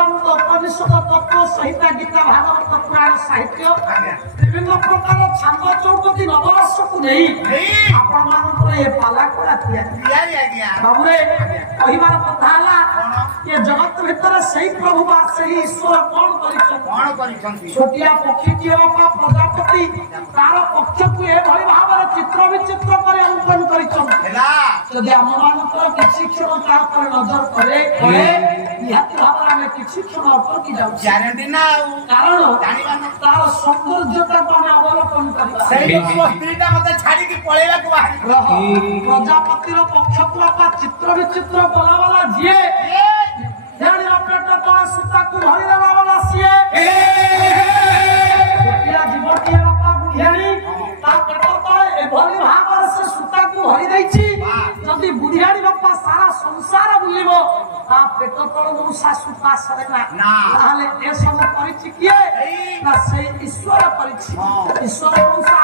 ବେଦାନ୍ତ ଉପନିଷଦ ତତ୍ତ୍ୱ ସହିତା ଗୀତା ଭାଗବତ ପୁରାଣ ସାହିତ୍ୟ ବିଭିନ୍ନ ପ୍ରକାର ଛାନ୍ଦ ଚୌପଦୀ ନବରସକୁ ନେଇ ଆପଣମାନଙ୍କର ଏ ପାଲାକଳା ତିଆରି ବାବୁରେ କହିବାର କଥା ହେଲା ଏ ଜଗତ ଭିତରେ ସେଇ ପ୍ରଭୁ ବା ସେହି ଈଶ୍ୱର କଣ କରିଛନ୍ତି ଛୋଟିଆ ପକ୍ଷୀଟିଏ ବା ପ୍ରଜାପତି ତାର ପକ୍ଷକୁ ଏଭଳି ଭାବରେ ଚିତ୍ର ବିଚିତ୍ର କରି ଅଙ୍କନ କରିଛନ୍ତି ଯଦି ଆମମାନଙ୍କର କିଛି କ୍ଷଣ ତା ଉପରେ ନଜର କରେ ନିହାତି ଭାବରେ ଆମେ କିଛି କ୍ଷଣ ଅଟକି ଯାଉ କାରଣ ତାର ସୌନ୍ଦର୍ଯ୍ୟତାକୁ ଆମେ ଅବଲୋକନ କରିବା ପ୍ରଜାପତିର ପକ୍ଷକୁ ବା ଚିତ୍ର ବିଚିତ୍ର କଲାବାଲା ଯିଏ ପେଟ ତଳେ ସୂତାକୁ ଧରିଦେଲା ବାଲା ସିଏ ଜୀବଟିଏ ବାପା ବୁଢିଆଣୀ ତା ପେଟ ତଳେ ଏଭଳି ଭାବରେ ସେ ସୂତାକୁ ଧରି ଦେଇଛି ଯଦି ବୁଢିଆଣୀ ବାପା ସାରା ସଂସାର ବୁଲିବ ତା ପେଟ ତଳକୁ ସୂତା ସରେ ନା ତାହେଲେ ଏସବୁ କରିଛି କିଏ ନା ସେଇ ଈଶ୍ୱର କରିଛି ଈଶ୍ୱର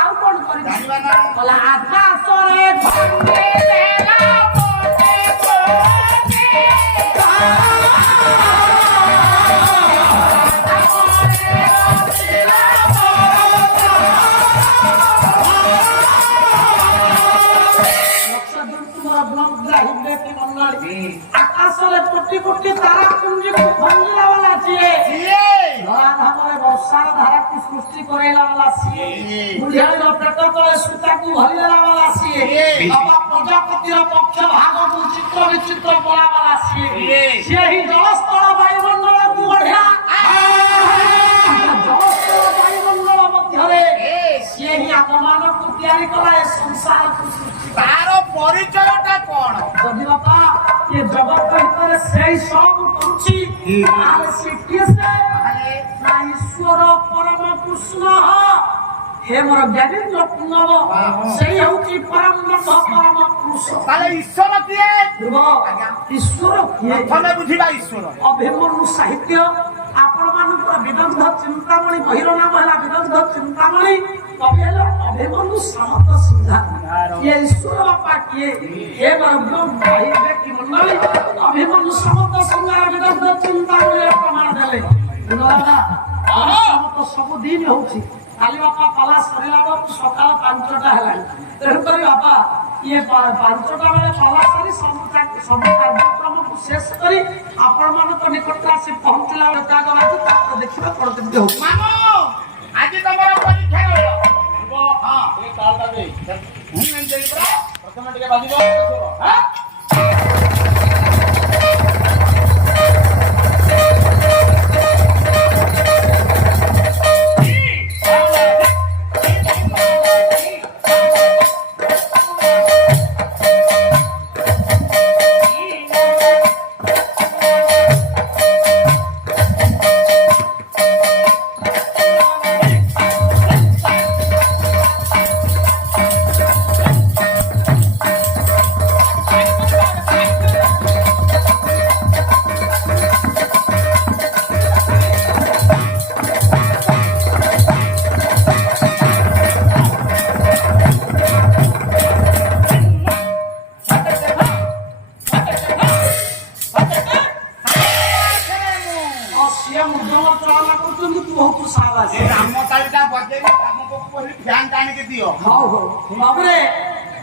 ଆଉ କଣ କରିଛି ଆକାଶରେ ଆକାଶରେ କୋଟି କୋଟି ତାରା ପୁଞ୍ଜକୁ ଭଙ୍ଗିଲା ବାଲା ଯିଏ ଧରାଧାମରେ ବର୍ଷାର ଧାରାକୁ ସୃଷ୍ଟି କରାଇଲା ବାଲା ସିଏ ବୁଢିଆଣୀର ପେଟ ତଳେ ସୂତାକୁ ଧରିଦେଲା ବାଲା ସିଏ ବାବା ପ୍ରଜାପତିର ପକ୍ଷ ଭାଗକୁ ଚିତ୍ର ବିଚିତ୍ର କଲା ବାଲା ସିଏ ହିଁ ଜଳସ୍ଥଳ ବାୟୁମଣ୍ଡଳକୁ ବଢିଆ ଜଳସ୍ଥଳ ବାୟୁମଣ୍ଡଳ ମଧ୍ୟରେ ସିଏ ହିଁ ଆମମାନଙ୍କୁ ତିଆରି କଲା ଏ ସଂସାରକୁ ସୃଷ୍ଟି ତାର ପରିଚୟଟା କଣ ଯଦି ବାପା ये जगत ଭିତରେ ସେଇ ସବୁ କରୁଛି ତାହେଲେ ସେ କିଏ ସେ ନା ଈଶ୍ୱର ପରମ କୃଷ୍ଣ हे मोर ज्ञानेन्द्र पुंगव सेही होची परम ब्रह्म परम पुरुष ताले ईश्वर किए ईश्वर किए प्रथमे बुझिबा ईश्वर अभिमन्यु साहित्य आपण मानकर विदग्ध चिंतामणि बहिर नाम हला विदग्ध चिंतामणि कवि हलो अभिमन्यु समत सिद्धा ये ईश्वर बापा किए हे ब्रह्म बहिर की मंडली अभिमन्यु समत सिद्धा विदग्ध चिंतामणि प्रमाण देले गुणवादा समत सब दिन होची काली बापा पाला सरिला सकाल 5टा हेलानी तेणुकर बापा ये 5टा बेले पाला सरी सब कार्यक्रम को शेष करी आपण मान निकट आसी पहुंचला त्याग बाजू तापर देखिबा कोन केमते हो मानो आज तमरा परीक्षा गयो हां ए कालटा दे हम एन देली परा प्रथम टिके बाजिबो हां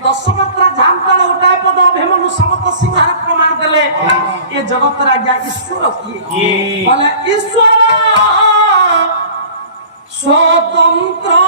दशमात्रा झामताल उठाए पद अभिमन्यु समत सिंहार प्रमाण देले ये जगत राजा ईश्वर किए बोले ईश्वर स्वतंत्र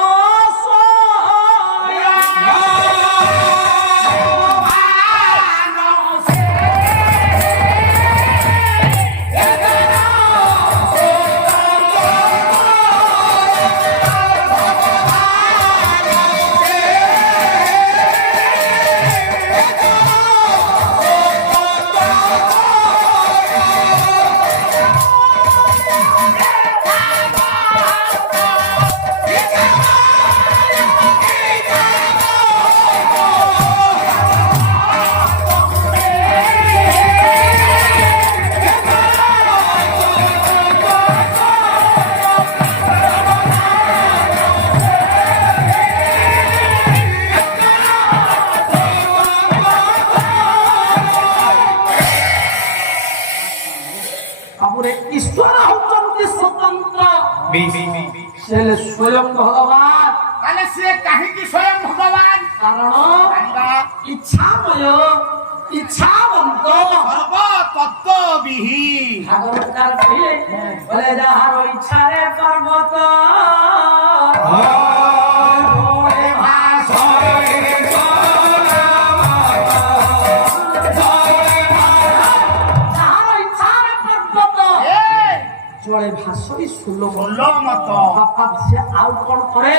Yeah! ବାବୁରେ ଈଶ୍ୱର ହଉଛନ୍ତି ସ୍ୱତନ୍ତ୍ର ସେ ସ୍ୱୟଂ ଭଗବାନ। ତାହେଲେ ସିଏ କାହିଁକି ସ୍ୱୟଂ ଭଗବାନ? କାରଣ ଇଚ୍ଛାମୟ ଇଚ୍ଛାବନ୍ତ ସର୍ବ ତତ୍ତ୍ୱବିହି। ଭାଗବତକାର କହିଲେ ବୋଲେ ଯାହାର ଇଚ୍ଛାରେ ପର୍ବତ জলে ভাসই সুলমত বাপা সে আউ কোন করে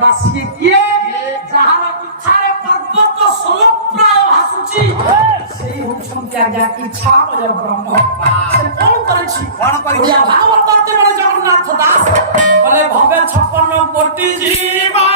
বা সে কিয়ে যাহার ইচ্ছারে পর্বত সুলপ্রায় ভাসুছি সেই হচ্ছন্তি আজ্ঞা ইচ্ছা বলে ব্রহ্ম। সে কোন করেছি ভাগবততে বলে জগন্নাথ দাস বলে ভবে 56 কোটি জীবা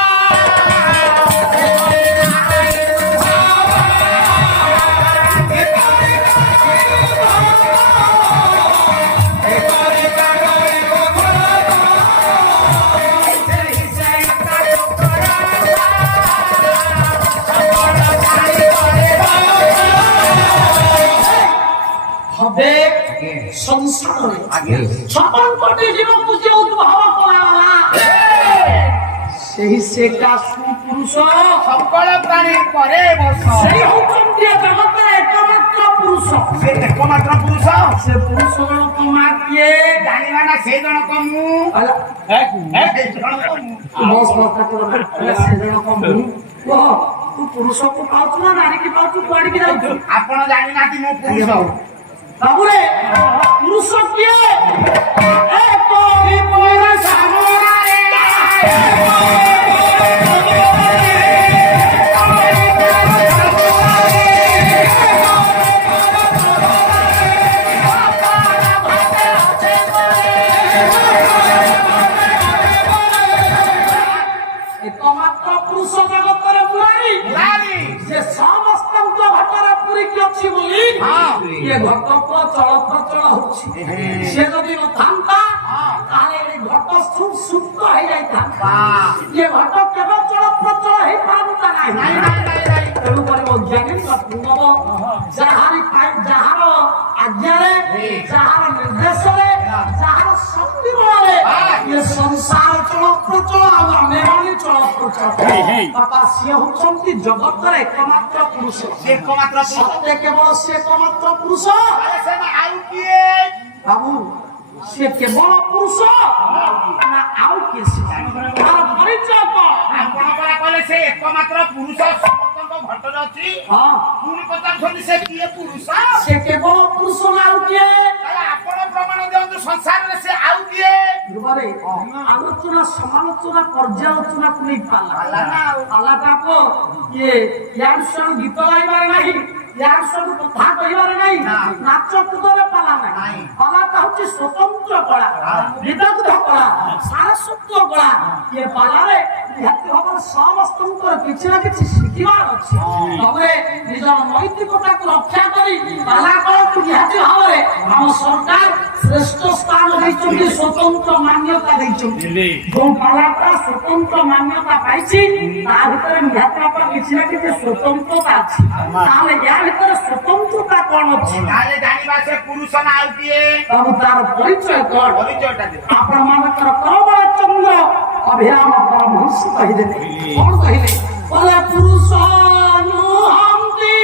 সংসারে 56 কোটি জীবକୁ যে উদ্ভব করালা সেই সেকা সুপুরুষ সকল প্রাণী পরে বস সেই হচ্ছন্তি জগতের একমাত্র পুরুষ। ସେ একমাত্র পুরুষ। সে পুরুষ তোমা কিয়ে জানিবা না সেই জনক মু সেই জনক মু সে জনক মু তু পুরুষକୁ ପାଉଛୁ ନା ନାରୀକି ପାଉଛୁ କୁଆଡିକି ଯାଉଛୁ? ଆପଣ ଜାଣିନାହାନ୍ତି ମୁଁ ପୁରୁଷ। ବାବୁରେ ପୁରୁଷ କିଏ? ଏକ ବିପର ସାମରାରେ একমাত্র পুরুষ জগতের মুরারি যে ସମସ୍ତଙ୍କ ଘଟରେ ପୁରୀକି ଅଛି ବୋଲି ଏ ଘଟ ଚଳପ୍ରଚଳ ହଉଛି। ସେ ଯଦି ନଥାନ୍ତା ତାହେଲେ ଏ ଘଟ ସୁପ୍ତ ହେଇଯାଇଥାନ୍ତା। ଏ ଘଟ କେବେ ଚଳପ୍ରଚଳ ହେଇପାରନ୍ତା ନାହିଁ। ତେଣୁକରି ଅଜ୍ଞାନୀ ପୂର୍ଣ୍ଣବ ଯାହାର ଆଜ୍ଞାରେ ଯାହାର ନିର୍ଦ୍ଦେଶରେ ଯାହାର ଶକ୍ତି ବଳରେ ଏ ସଂସାର ଚଳପ୍ରଚଳ ଆଉ ଆମେ ମାନେ ଚଳପ୍ରଚଳ। ବାପା ସିଏ ହଉଛନ୍ତି ଜଗତର একমাত্র পুরুষ। একমাত্র সত্যে কেবল সে একমাত্র পুরুষ। ଆଉ କିଏ? বাবু সে কেবল পুরুষ না ଆଉ କିଏ ସେ? ତାର ପରିଚୟ କଣ? ଆପଣ ପରା କହିଲେ ସେ একমাত্র পুরুষ ସମସ୍ତଙ୍କ ଘଟରେ ଅଛି। ହଁ ପୁଣି ପଚାରୁଛନ୍ତି ସେ କିଏ ପୁରୁଷ? ସେ କେବଳ ପୁରୁଷ ନା ଆଉ କିଏ? ତାହେଲେ ଆପଣ ପ୍ରମାଣ ଦିଅନ୍ତୁ ସଂସାରରେ ସେ ଆଉ କିଏ? ধ্রুবরে আলোচনা সমালোচনা পর্যালোচনাକୁ ନେଇ ପାଲାଟାକୁ ଇଏ ୟାର ସବୁ ଗୀତ ଗାଇବାରେ ନାହିଁ, ୟାର ସବୁ କଥା କହିବାରେ ନାହିଁ, ନାଚ କୁଦରେ ପାଲା ନାହିଁ। ପାଲାଟା ହଉଛି ସ୍ୱତନ୍ତ୍ର କଳା, ବିଦଗ୍ଧ କଳା, ସାରସ୍ୱତ କଳା। ଇଏ ପାଲାରେ ନିହାତି ଭାବରେ ସମସ୍ତଙ୍କର କିଛି ନା କିଛି ଶିଖିବାର ଅଛି। ତମେ ନିଜର ନୈତିକତାକୁ ରକ୍ଷା କରି ପାଲା କଳାକୁ ନିହାତି ଭାବରେ ଆମ ସରକାର ଶ୍ରେଷ୍ଠ ସ୍ଥାନ ଦେଇଛନ୍ତି, ସ୍ୱତନ୍ତ୍ର ମାନ୍ୟତା ଦେଇଛନ୍ତି। ଯୋଉ ପାଲାଟା ସ୍ୱତନ୍ତ୍ର ମାନ୍ୟତା ପାଇଛି ତା ଭିତରେ ନିହାତି ଭାବରେ କିଛି ନା କିଛି ସ୍ୱତନ୍ତ୍ରତା ଅଛି। ତାହେଲେ ୟା ଭିତରେ ସ୍ୱତନ୍ତ୍ରତା କଣ ଅଛି? ତାହେଲେ ଜାଣିବା ସେ ପୁରୁଷ ନା ଆଉ କିଏ? ବାବୁ ତାର ପରିଚୟ କଣ? ପରିଚୟଟା ଦିଅ। ଆପଣ ମାନଙ୍କର କରବଳ ଚନ୍ଦ୍ର ଅଭିରାମ ପରମହଂସ କହିଦେଲେ। କଣ କହିଲେ? କହିଲେ ପୁରୁଷ ନୁହନ୍ତି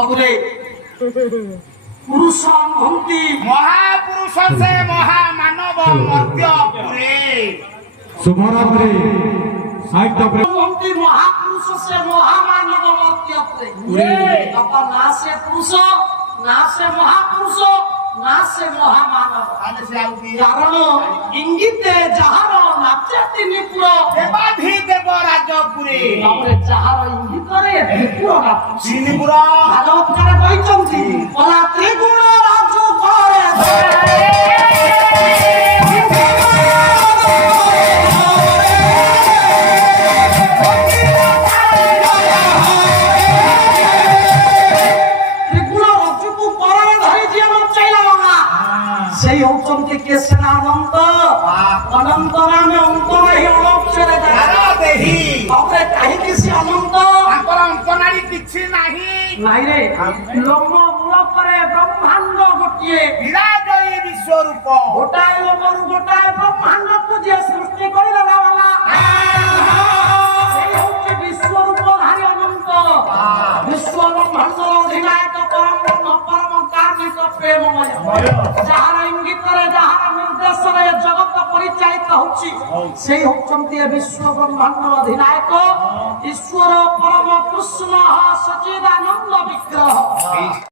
ସବୁରେ ପୁରୁଷ ନୁହନ୍ତି ମହାପୁରୁଷ ସେ ମହାମାନବ ମର୍ତ୍ତ୍ୟ ପୁରେ ଶୁଭରାତ୍ରି ସାହିତ୍ୟ ନୁହନ୍ତି ମହାପୁରୁଷ ସେ ମହାମାନବ ମର୍ତ୍ତ୍ୟ ପୁରେ ବାପା ନା ସେ ପୁରୁଷ ନା ସେ ମହାପୁରୁଷ ନା ସେ ମହାମାନବ ତାହେଲେ ସେ ଆଉ କିଏ? କାରଣ ଇଙ୍ଗିତେ ଯାହାର ନାଚେ ତ୍ରିପୁର ଦେବାଧି ଦେବ ରାଜପୁରେ ତାପରେ ଯାହାର ଇଙ୍ଗିତରେ ତ୍ରିପୁର ନାଚୁଛି ଶ୍ରୀପୁର ଭାଗବତରେ କହିଛନ୍ତି ପଲା ତ୍ରିଗୁଣ ରାଜୁ କରେ ତ୍ରିଗୁଣ ରଜୁକୁ କରରେ ଧରି ଯିଏ ବଞ୍ଚାଇଲା ବାବା সেই হচ্ছেন কে সেনা অনন্ত অনন্ত নামে অন্ত নাই অনক্ষরে দেহি তবে কাহিকি সে অনন্ত ତାଙ୍କର ଅଙ୍କନାରୀ କିଛି ନାହିଁ নাই রে লোম মূল করে ব্রহ্মাণ্ড গোটিয়ে ବିରାଜୟୀ ବିଶ୍ୱରୂପ গোটায় লোমরু গোটায় ব্রহ্মাণ্ডକୁ যে সৃষ্টি করে দেলা বাবা সেই হচ্ছে বিশ্বরূপধারী অনন্ত বিশ্ব ব্রহ্মাণ্ডর অধিনায়ক পরম ব্রহ্ম পরম কার্মিক প্রেমময় যাহার ইঙ্গিতরে যাহার নির্দেশনে জগৎ পরিচালিত হচ্ছে সেই হচ্ছন্তি বিশ্ব ব্রহ্মাণ্ড অধিনায়ক ঈশ্বর পরম কৃষ্ণ সচিদানন্দ বিগ্রহ